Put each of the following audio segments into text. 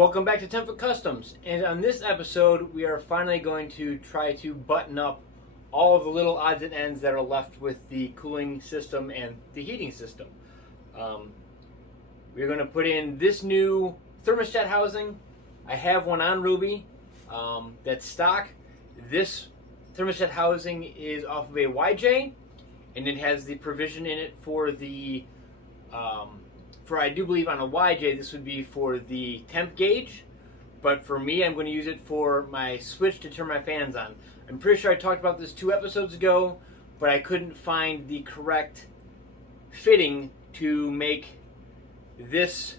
Welcome back to 10 Foot Customs, and on this episode we are finally going to try to button up all of the little odds and ends that are left with the cooling system and the heating system. We're going to put in this new thermostat housing. I have one on Ruby that's stock. This thermostat housing is off of a YJ, and it has the provision in it for the I do believe on a YJ this would be for the temp gauge, but for me I'm going to use it for my switch to turn my fans on. I'm pretty sure I talked about this 2 episodes ago, but I couldn't find the correct fitting to make this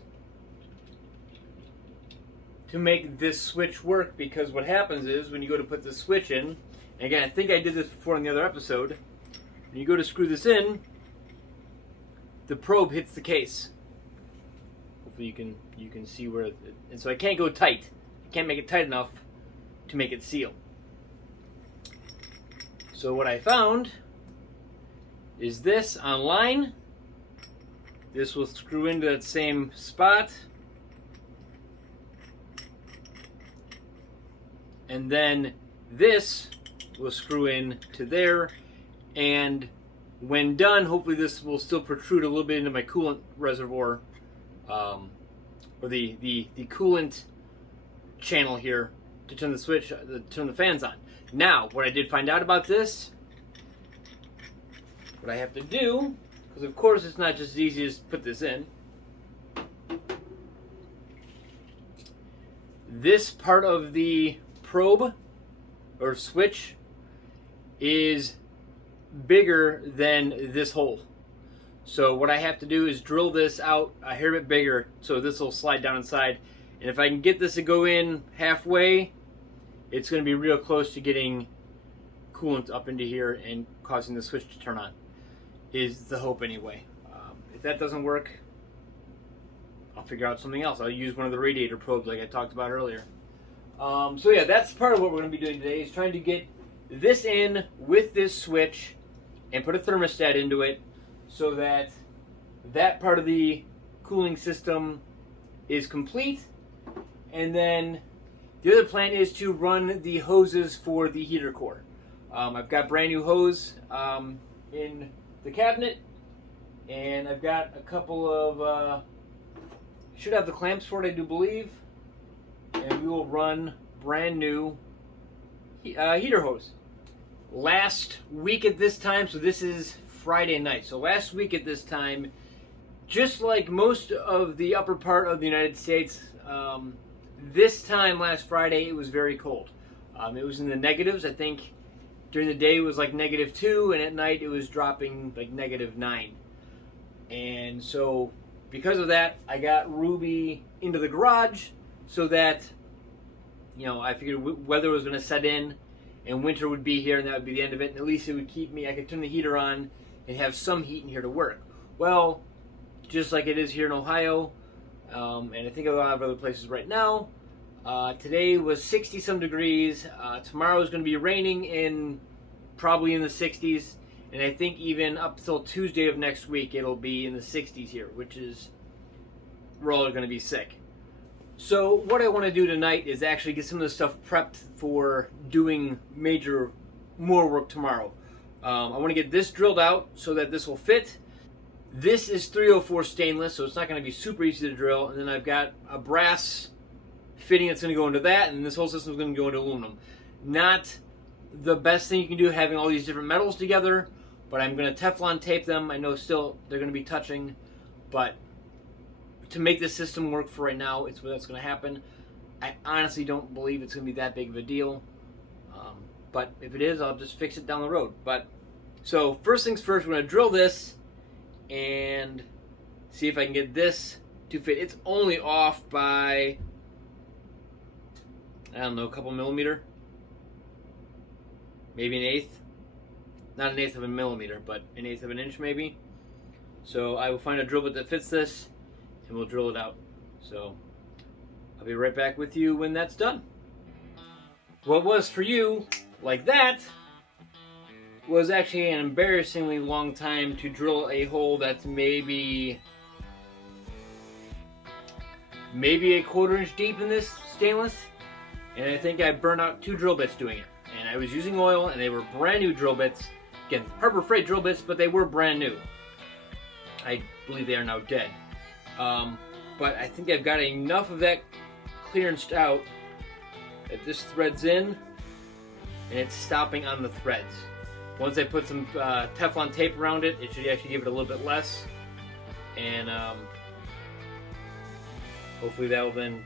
switch work, because what happens is when you go to put the switch in, and again I think I did this before in the other episode, when you go to screw this in, the probe hits the case. Hopefully you can see where and so I can't go tight. I can't make it tight enough to make it seal. So what I found is this online. This will screw into that same spot, and then this will screw in to there, and when done, hopefully this will still protrude a little bit into my coolant reservoir, or the coolant channel here to turn the switch, to turn the fans on. Now, what I did find out about this, what I have to do, because of course it's not just as easy as put this in. This part of the probe or switch is bigger than this hole. So what I have to do is drill this out a hair bit bigger so this will slide down inside. And if I can get this to go in halfway, it's going to be real close to getting coolant up into here and causing the switch to turn on, is the hope anyway. If that doesn't work, I'll figure out something else. I'll use one of the radiator probes like I talked about earlier. So yeah, that's part of what we're going to be doing today, is trying to get this in with this switch and put a thermostat into it so that that part of the cooling system is complete. And then the other plan is to run the hoses for the heater core. I've got brand new hose in the cabinet, and I've got a couple of should have the clamps for it, I do believe, and we will run brand new heater hose. Last week at this time, so this is Friday night, so last week at this time, just like most of the upper part of the United States, this time last Friday it was very cold. It was in the negatives. I think during the day it was like -2, and at night it was dropping like -9. And so because of that, I got Ruby into the garage so that, you know, I figured weather was going to set in and winter would be here, and that would be the end of it, and at least it would keep me, I could turn the heater on and have some heat in here to work. Well, just like it is here in Ohio, and I think a lot of other places right now, today was 60 some degrees. Tomorrow is going to be raining in probably in the 60s, and I think even up till Tuesday of next week it'll be in the 60s here, which is, we're all going to be sick. So what I want to do tonight is actually get some of this stuff prepped for doing more work tomorrow. I want to get this drilled out so that this will fit. This is 304 stainless, so it's not going to be super easy to drill. And then I've got a brass fitting that's going to go into that, and this whole system is going to go into aluminum. Not the best thing you can do, having all these different metals together, but I'm going to Teflon tape them. I know still they're going to be touching, but to make this system work for right now, it's what's going to happen. I honestly don't believe it's going to be that big of a deal, but if it is, I'll just fix it down the road. But so first things first, we're going to drill this and see if I can get this to fit. It's only off by, I don't know, a couple millimeter, maybe an eighth. Not an eighth of a millimeter, but an eighth of an inch maybe. So I will find a drill bit that fits this, and we'll drill it out. So I'll be right back with you when that's done. What was for you like that was actually an embarrassingly long time to drill a hole that's maybe maybe a 1/4 inch deep in this stainless, and I think I burned out 2 drill bits doing it. And I was using oil, and they were brand new drill bits. Again, Harbor Freight drill bits, but they were brand new. I believe they are now dead. But I think I've got enough of that clearanced out that this threads in, and it's stopping on the threads. Once I put some Teflon tape around it, it should actually give it a little bit less. And hopefully that will then,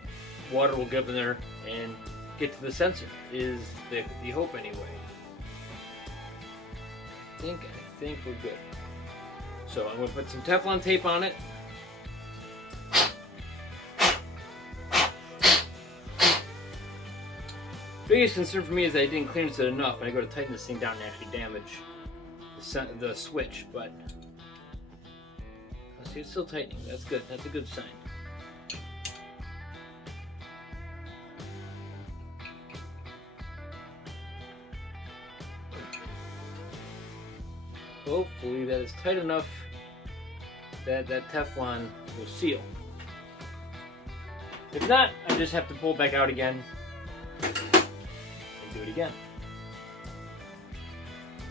water will get up in there and get to the sensor, is the hope anyway. I think we're good. So I'm going to put some Teflon tape on it. Biggest concern for me is that I didn't clearance it enough, and I go to tighten this thing down and actually damage the switch, but see, it's still tightening. That's good. That's a good sign. Hopefully that is tight enough that that Teflon will seal. If not, I just have to pull it back out again and do it again.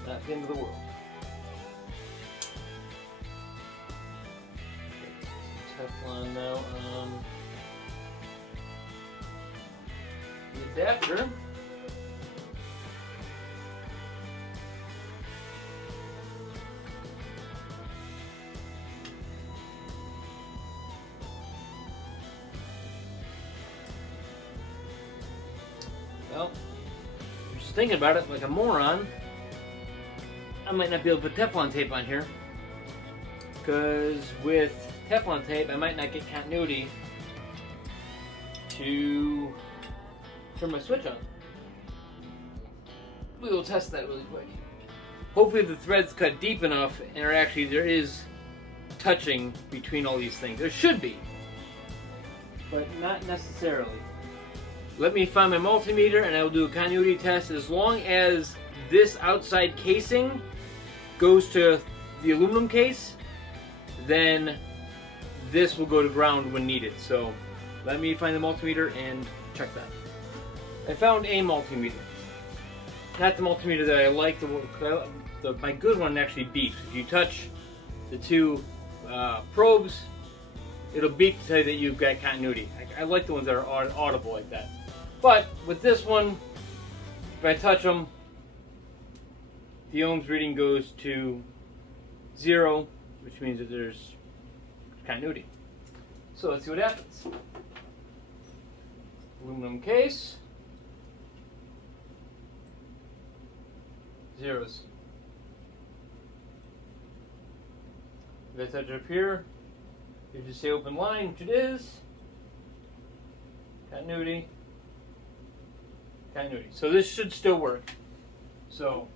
Not the end of the world. Teflon now on the adapter. Well, I'm just thinking about it like a moron. I might not be able to put Teflon tape on here, because with Teflon tape I might not get continuity to turn my switch on. We will test that really quick. Hopefully the thread's cut deep enough and there is touching between all these things. There should be, but not necessarily. Let me find my multimeter and I will do a continuity test. As long as this outside casing goes to the aluminum case, then this will go to ground when needed. So let me find the multimeter and check that. I found a multimeter. Not the multimeter that I like. My good one actually beeps. If you touch the two probes, it'll beep to tell you that you've got continuity. I like the ones that are audible like that. But with this one, if I touch them, the ohms reading goes to 0, which means that there's continuity. So let's see what happens. Aluminum case. Zeros. If I touch it up here, you just say open line, which it is. Continuity. Continuity. So this should still work. So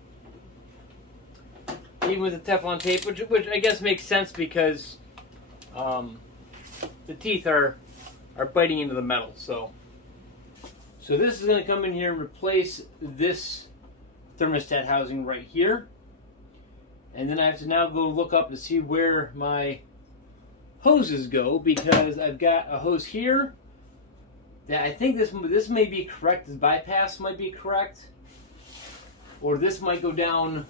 even with the Teflon tape, which I guess makes sense because the teeth are biting into the metal. So this is going to come in here and replace this thermostat housing right here. And then I have to now go look up to see where my hoses go, because I've got a hose here that I think this may be correct. This bypass might be correct, or this might go down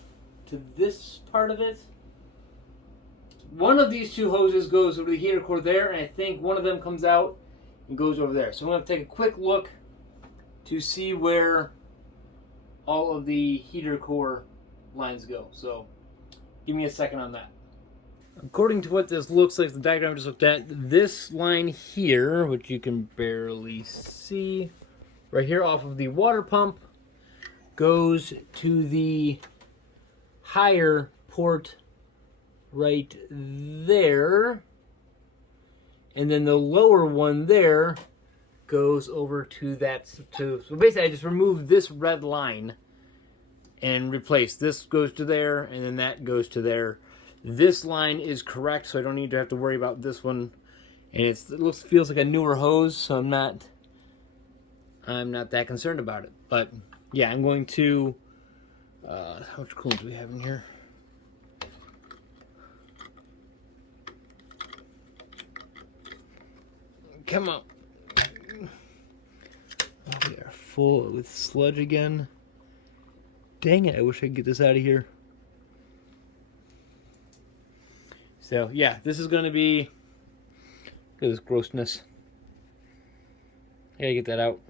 to this part of it. One of these two hoses goes over the heater core there, and I think one of them comes out and goes over there. So I'm going to take a quick look to see where all of the heater core lines go. So give me a second on that. According to what this looks like, the diagram I just looked at, this line here, which you can barely see, right here off of the water pump, goes to the higher port right there. And then the lower one there goes over to that. So basically I just removed this red line and replaced. This goes to there, and then that goes to there. This line is correct, so I don't need to have to worry about this one. And it feels like a newer hose, so I'm not that concerned about it. But yeah, I'm going to how much coolant do we have in here? Come on. We are full with sludge again. Dang it, I wish I could get this out of here. So yeah, this is going to be, look at this grossness. I gotta get that out.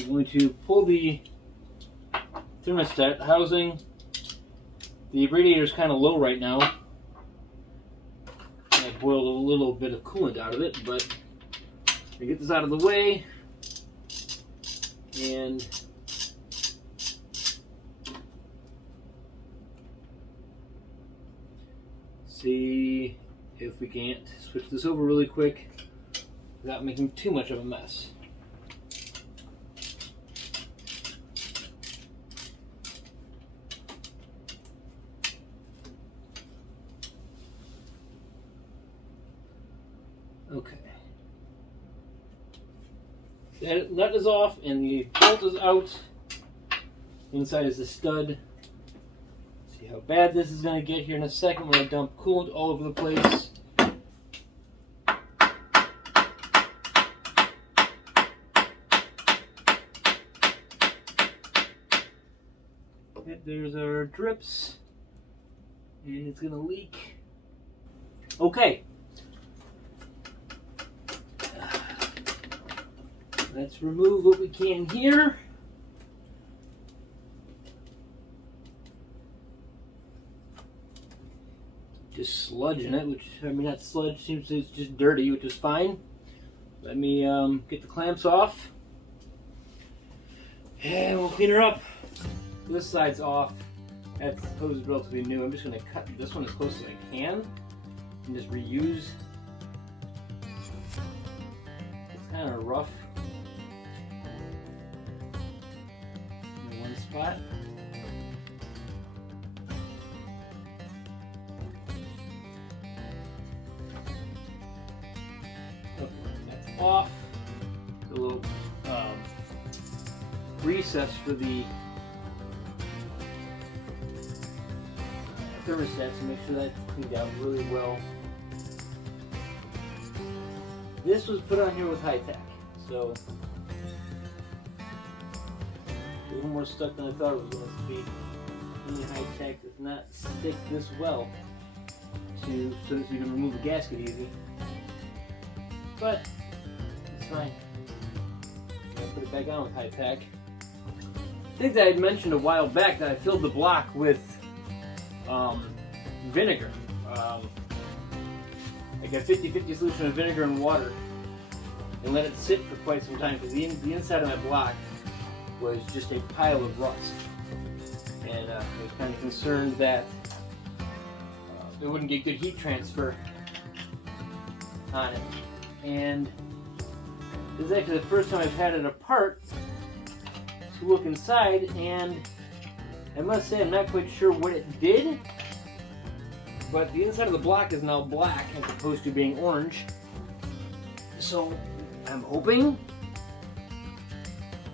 I'm going to pull the thermostat housing. The radiator is kind of low right now. I boiled a little bit of coolant out of it, but I get this out of the way and see if we can't switch this over really quick without making too much of a mess. Okay. That nut is off and the bolt is out. Inside is the stud. See how bad this is going to get here in a second when I dump coolant all over the place. There's our drips. And it's going to leak. Okay. Let's remove what we can here. Just sludge in it, which, I mean, not sludge, seems it's just dirty, which is fine. Let me get the clamps off. And we'll clean her up. This side's off. That hose is relatively new. I'm just going to cut this one as close as I can and just reuse. It's kind of rough. In one spot. Okay, that's off. A little recess for the thermostat to make sure that's cleaned out really well. This was put on here with high tech, so a little more stuck than I thought it was going to be. Any high tech does not stick this well so that you can remove the gasket easy. But it's fine. I'm gonna put it back on with high tech. I think that I had mentioned a while back that I filled the block with vinegar. Like a 50-50 solution of vinegar and water, and let it sit for quite some time because the inside of my block was just a pile of rust. And I was kind of concerned that it wouldn't get good heat transfer on it. And this is actually the first time I've had it apart to look inside, and I must say I'm not quite sure what it did, but the inside of the block is now black as opposed to being orange. So I'm hoping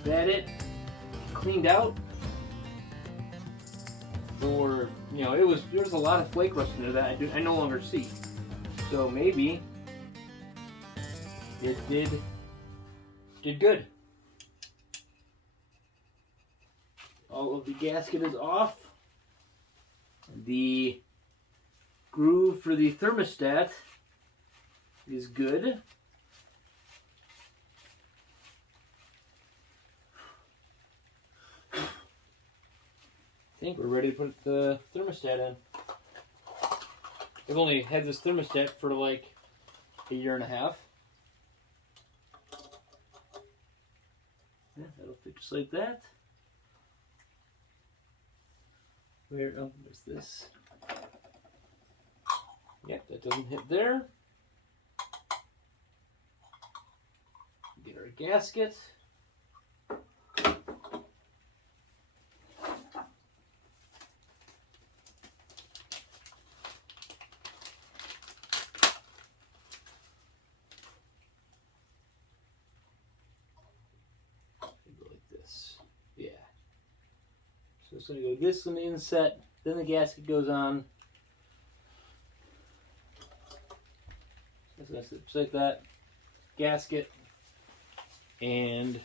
that it cleaned out. Or, you know, there was a lot of flake rust in there that I no longer see. So maybe it did good. All of the gasket is off. The groove for the thermostat is good. I think we're ready to put the thermostat in. I've only had this thermostat for like a year and a half. Yeah, that'll fit just like that. Where, oh, there's this. Yep, that doesn't hit there. Get our gasket. Yeah. So it's going to go this on the inset, then the gasket goes on. So it's going to sit just like that. Gasket and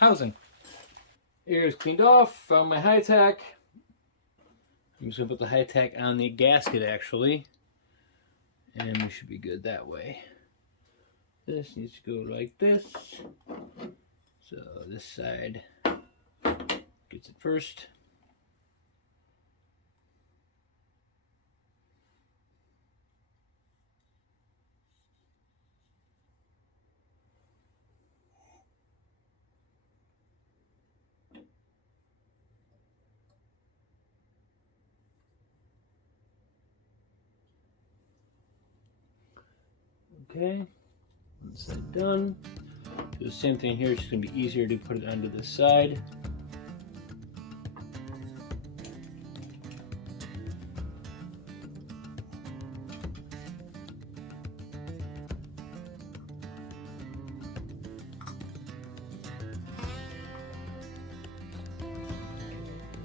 housing. Air is cleaned off. Found my high tack. I'm just gonna put the high tack on the gasket actually, and we should be good that way. This needs to go like this. So this side gets it first. Okay, one side done. Do the same thing here. It's just going to be easier to put it onto this side.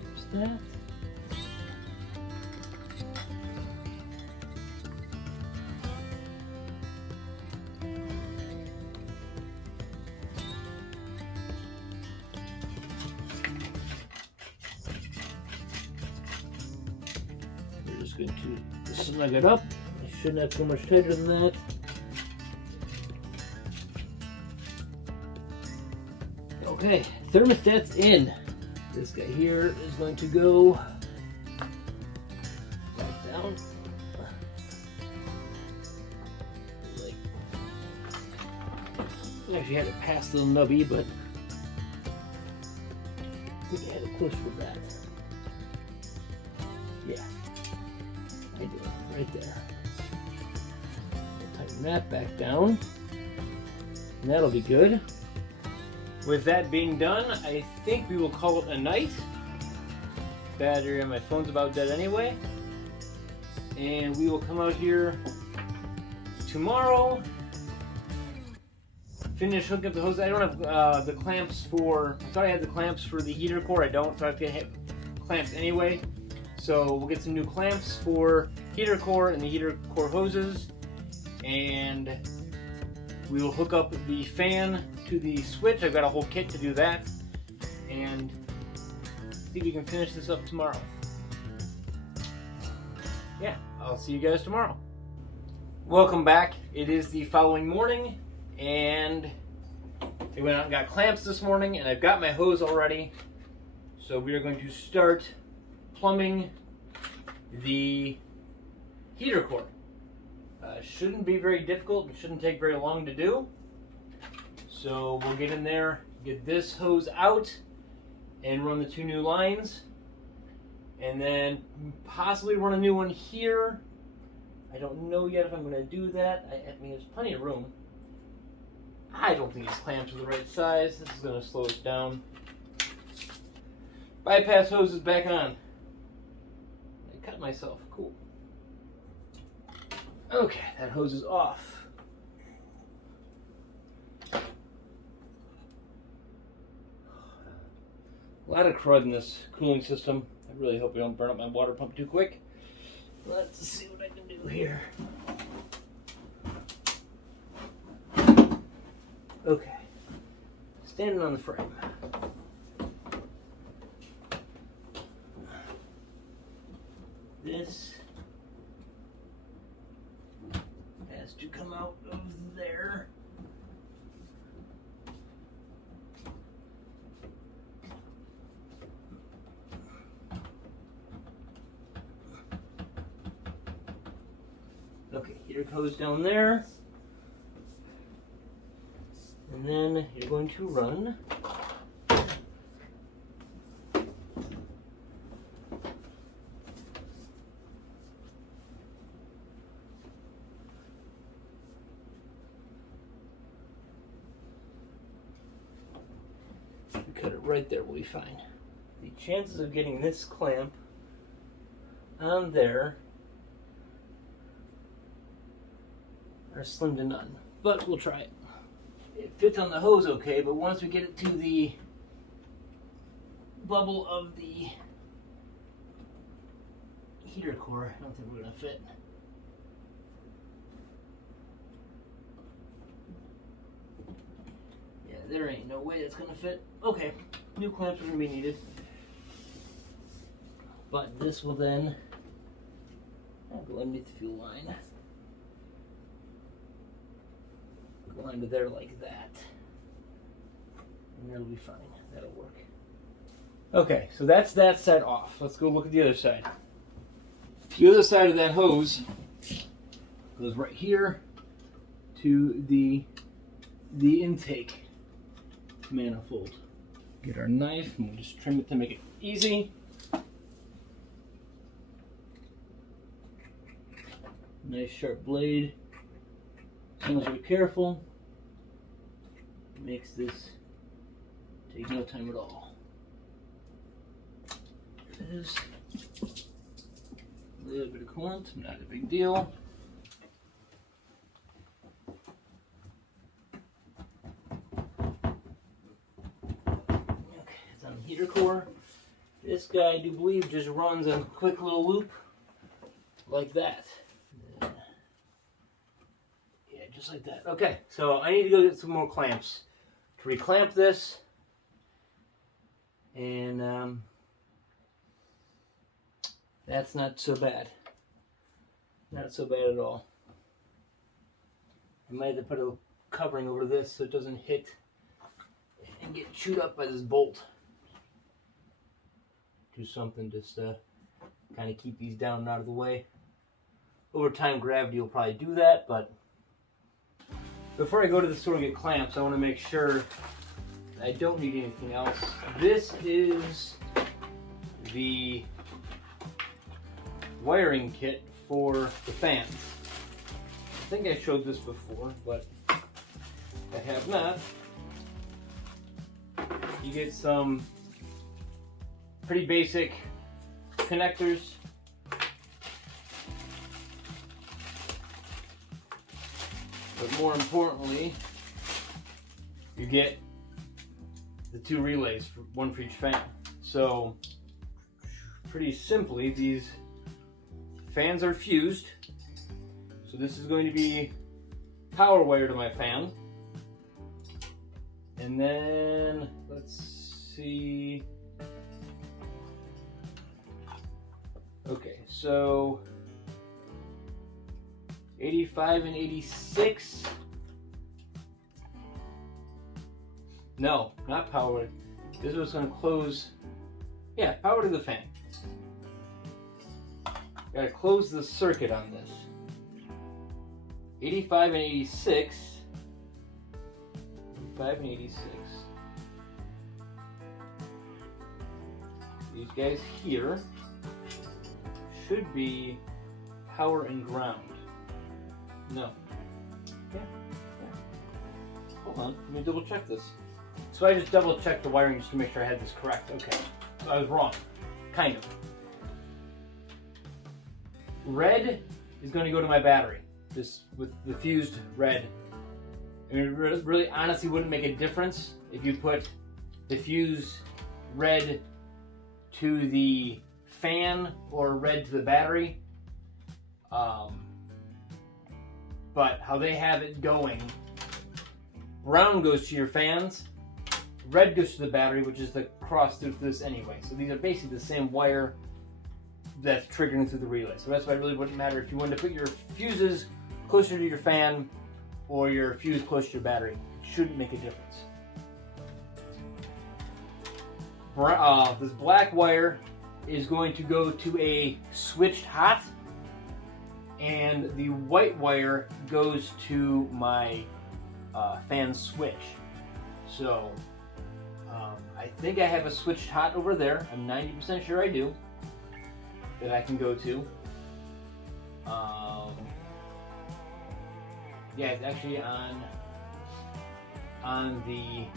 There's that. Going to snug it up. It shouldn't have too much tighter than that. Okay, thermostat's in. This guy here is going to go back down. Like, I actually had it past the nubby, but I think I had it closer to that. Yeah. I do, right there. We'll tighten that back down, and that'll be good. With that being done, I think we will call it a night. Battery on my phone's about dead anyway. And we will come out here tomorrow, finish hooking up the hose. I don't have the clamps for, I thought I had the clamps for the heater core. I don't, so I have to have clamps anyway. So we'll get some new clamps for heater core and the heater core hoses, and we will hook up the fan to the switch. I've got a whole kit to do that, and see if we can finish this up tomorrow. Yeah, I'll see you guys tomorrow. Welcome back. It is the following morning, and I went out and got clamps this morning, and I've got my hose already. So we are going to start plumbing the heater core. Shouldn't be very difficult. It shouldn't take very long to do. So we'll get in there, get this hose out, and run the two new lines, and then possibly run a new one here. I don't know yet if I'm going to do that. I mean, there's plenty of room. I don't think these clamps are the right size. This is going to slow us down. Bypass hose is back on. I cut myself. Cool. Okay, that hose is off. A lot of crud in this cooling system. I really hope we don't burn up my water pump too quick. Let's see what I can do here. Okay, standing on the frame. This has to come out of there. Okay, heater goes down there. And then you're going to run cut it right there, will be fine. The chances of getting this clamp on there are slim to none, but we'll try it. It fits on the hose okay, but once we get it to the bubble of the heater core, I don't think we're going to fit. Yeah, there ain't no way that's gonna fit. Okay, new clamps are gonna be needed. But this will then go underneath the fuel line. Go under there like that. And that'll be fine. That'll work. Okay, so that's that set off. Let's go look at the other side. The other side of that hose goes right here to the intake manifold. Get our knife and we'll just trim it to make it easy. Nice sharp blade. As long as we're careful, it makes this take no time at all. There it is. A little bit of coolant, not a big deal. Okay, it's on the heater core. This guy, I do believe, just runs a quick little loop like that. Yeah, just like that. Okay, so I need to go get some more clamps to reclamp this. And that's not so bad. Not so bad at all. I might have to put a covering over this so it doesn't hit and get chewed up by this bolt. Do something just to kind of keep these down and out of the way. Over time, gravity will probably do that, but before I go to the store and get clamps, I want to make sure I don't need anything else. This is the wiring kit for the fans. I think I showed this before, but I have not. You get some pretty basic connectors. But more importantly, you get the two relays, one for each fan. So, pretty simply, these fans are fused. So this is going to be power wire to my fan. And then, let's see. Okay, so 85 and 86. No, not power. This is what's going to close. Yeah, power to the fan. Got to close the circuit on this. 85 and 86. 85 and 86. These guys here should be power and ground. No. Yeah. Hold on, let me double check this. So I just double checked the wiring just to make sure I had this correct. Okay, so I was wrong. Kind of. Red is going to go to my battery. This with the fused red. I mean, it really honestly wouldn't make a difference if you put the fused red to the fan or red to the battery. But how they have it going, brown goes to your fans, red goes to the battery, which is the cross through this anyway. So these are basically the same wire that's triggering through the relay. So that's why it really wouldn't matter if you wanted to put your fuses closer to your fan or your fuse closer to your battery. It shouldn't make a difference. This black wire is going to go to a switched hot, and the white wire goes to my fan switch. So I think I have a switched hot over there. I'm 90% sure I do. That I can go to. Yeah, it's actually on the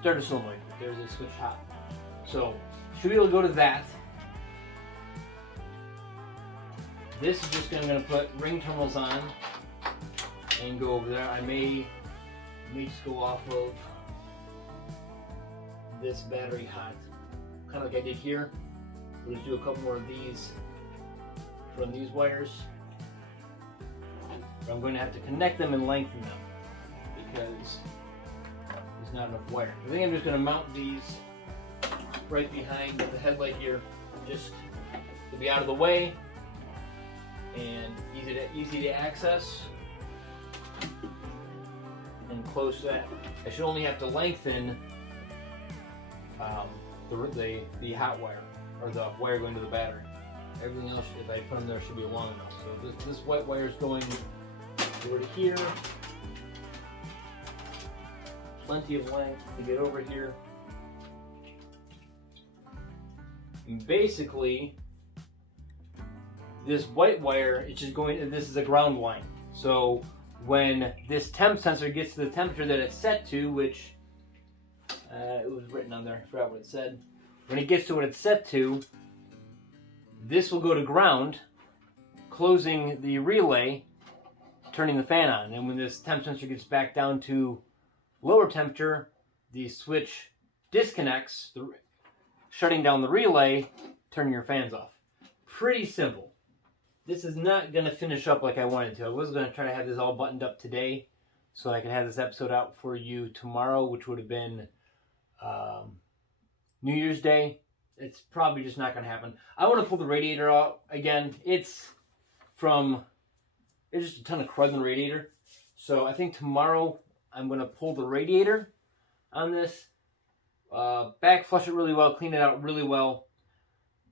starter solenoid. There's a switch hot. So should be able to go to that. This is just going to put ring terminals on and go over there. I may just go off of this battery hot, kind of like I did here. We'll just do a couple more of these from these wires. But I'm going to have to connect them and lengthen them. because there's not enough wire. I think I'm just going to mount these right behind the headlight here, just to be out of the way and easy to access and close that. I should only have to lengthen the hot wire, or the wire going to the battery. Everything else, if I put them there, should be long enough. So this white wire is going over to here. Plenty of length to get over here. And basically, this white wire, it's just going, this is a ground line. So when this temp sensor gets to the temperature that it's set to, which it was written on there, I forgot what it said. When it gets to what it's set to, this will go to ground, closing the relay, turning the fan on. And when this temp sensor gets back down to lower temperature, the switch disconnects, shutting down the relay, turning your fans off. Pretty simple. This is not going to finish up like I wanted to. I was going to try to have this all buttoned up today so I could have this episode out for you tomorrow, which would have been New Year's Day. It's probably just not going to happen. I want to pull the radiator out again. There's just a ton of crud in the radiator. So I think tomorrow I'm going to pull the radiator on this, back flush it really well, clean it out really well,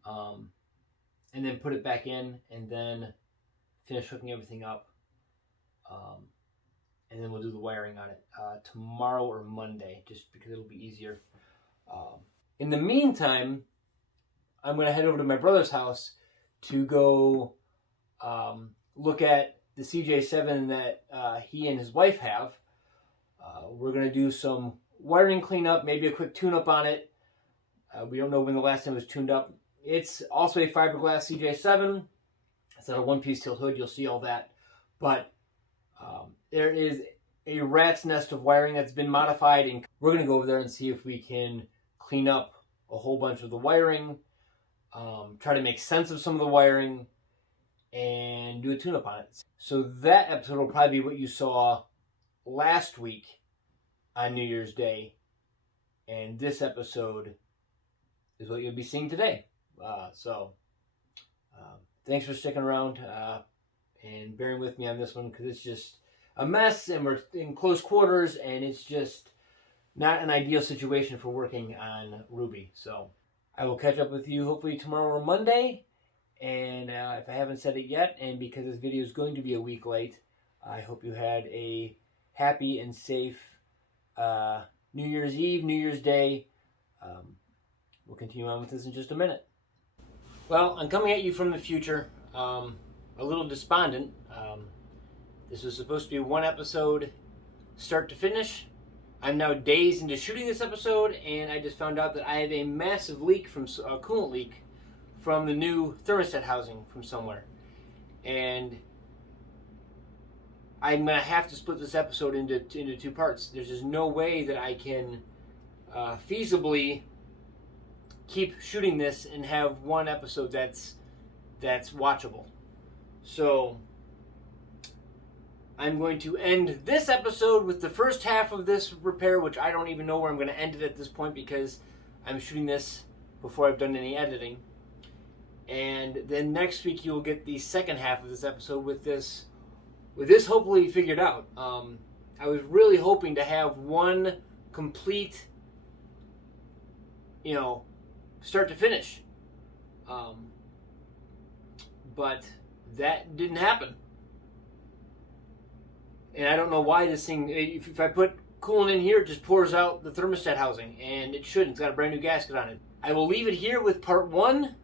and then put it back in, and then finish hooking everything up. And then we'll do the wiring on it tomorrow or Monday, just because it'll be easier. In the meantime, I'm going to head over to my brother's house to go look at the CJ7 that he and his wife have. We're going to do some wiring cleanup, maybe a quick tune-up on it. We don't know when the last time it was tuned up. It's also a fiberglass CJ7. It's got a one-piece tilt hood. You'll see all that. But there is a rat's nest of wiring that's been modified, and we're going to go over there and see if we can clean up a whole bunch of the wiring, try to make sense of some of the wiring, and do a tune-up on it. So that episode will probably be what you saw last week on New Year's Day, and this episode is what you'll be seeing today. Thanks for sticking around and bearing with me on this one, because it's just a mess and we're in close quarters and it's just not an ideal situation for working on Ruby. So I will catch up with you hopefully tomorrow or Monday, and if I haven't said it yet, and because this video is going to be a week late, I hope you had a happy and safe New Year's Eve, New Year's Day. We'll continue on with this in just a minute. Well, I'm coming at you from the future, a little despondent. This was supposed to be one episode, start to finish. I'm now days into shooting this episode, and I just found out that I have a massive leak from a coolant leak from the new thermostat housing from somewhere. And I'm going to have to split this episode into two parts. There's just no way that I can feasibly keep shooting this and have one episode that's watchable. So I'm going to end this episode with the first half of this repair, which I don't even know where I'm going to end it at this point because I'm shooting this before I've done any editing. And then next week you'll get the second half of this episode with this hopefully figured out. I was really hoping to have one complete, start to finish. But that didn't happen. And I don't know why this thing, if I put coolant in here, it just pours out the thermostat housing, and it shouldn't. It's got a brand new gasket on it. I will leave it here with part one,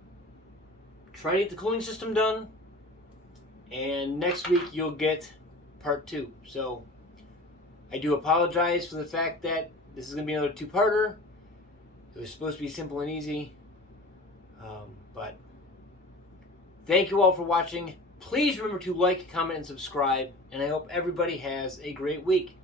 try to get the cooling system done, and next week you'll get part two. So I do apologize for the fact that this is going to be another two-parter. It was supposed to be simple and easy, but thank you all for watching. Please remember to like, comment, and subscribe, and I hope everybody has a great week.